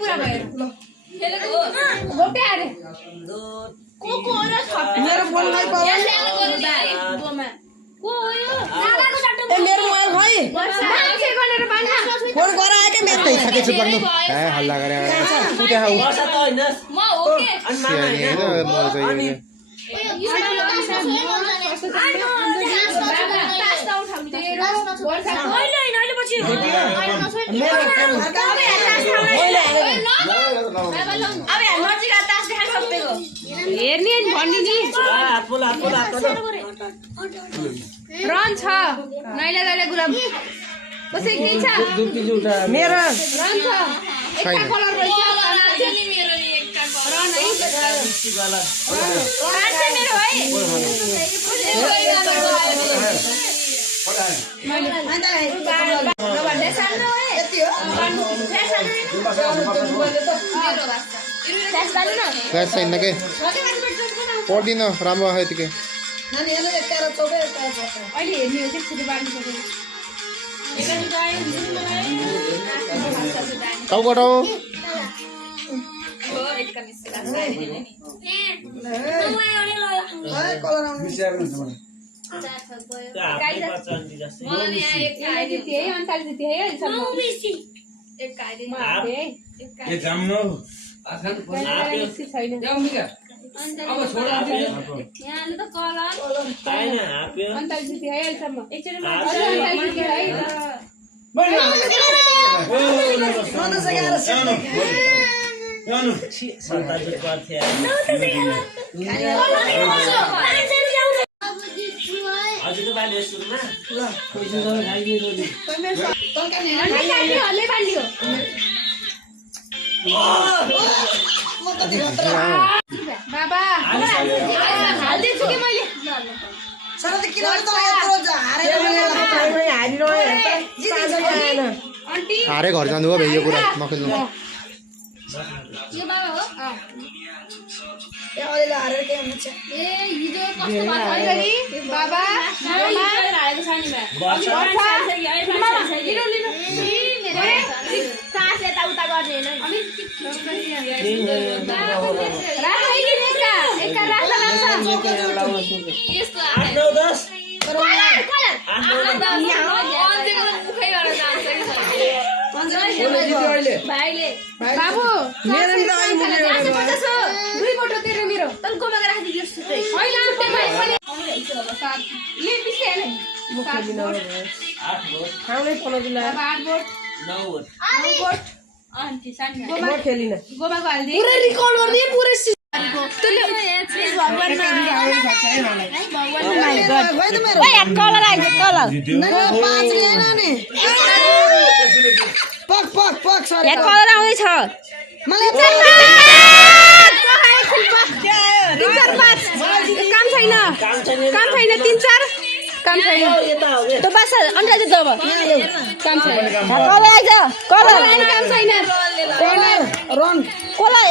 पूरा भयो खेलेको हो गोटे आरे को हो र मेरो फोन खै पाउ गोमा को हो यो नालाको सट्टो ए मेरो मोबाइल खै मान्छे गनेर बान्ना फोन गराए के मेरो त्यही सकेछु गर्नु ए हल्ला गरे तू त्यहाँ हो वर्षा त हैनस् म हो के अनि मामा अनि हैन म चाहिँ अनि हेर्ने भन्ने नि रन छ नैला दैला गुलाम कसै के छ मेरो रन छ एकटा कलर रहेछ नि मेरो नि एकटा रन है काट्छ मेरो है फ्ल्यास छैन के पढ्दिन राम्रो आयो यतिकै नानीहरुले एकटा चौकै एकटा अहिले हेर्ने हो त्यसरी बाड्नु सक्यो टाउबाट हो कलर आउने बाबा हाल्दिन्छु कि मैले सर त किन त यत्रो हारेर आन्टी हारे घर जानु हो भेयो पुरा नखेल्नु यो बाबा हो ए अहिले हारेर के हुन्छ ए हिजो कस्तो भयो अहिले बाबा मामा हालेको छ नि बा सास यता उता गर्ने हैन अनि यस्तो 8 9 10 बाबु मेरो नि दुई बोटो तेरो मेरो तल गोमाको राखिदियो होइन ले पिसे हेर्ने 8 बोट खाउनै पलो दिला 8 बोट 9 बोट आन्टी सानी म खेलिन गोमाको हाल्दे पुरै रिकल गर्ने पुरै कलर आउँदैछ काम छैन 3-4 काम छैन त्यो बस अन्डा चाहिँ जब काम छैन कलर आइज कलर काम छैन रन कोला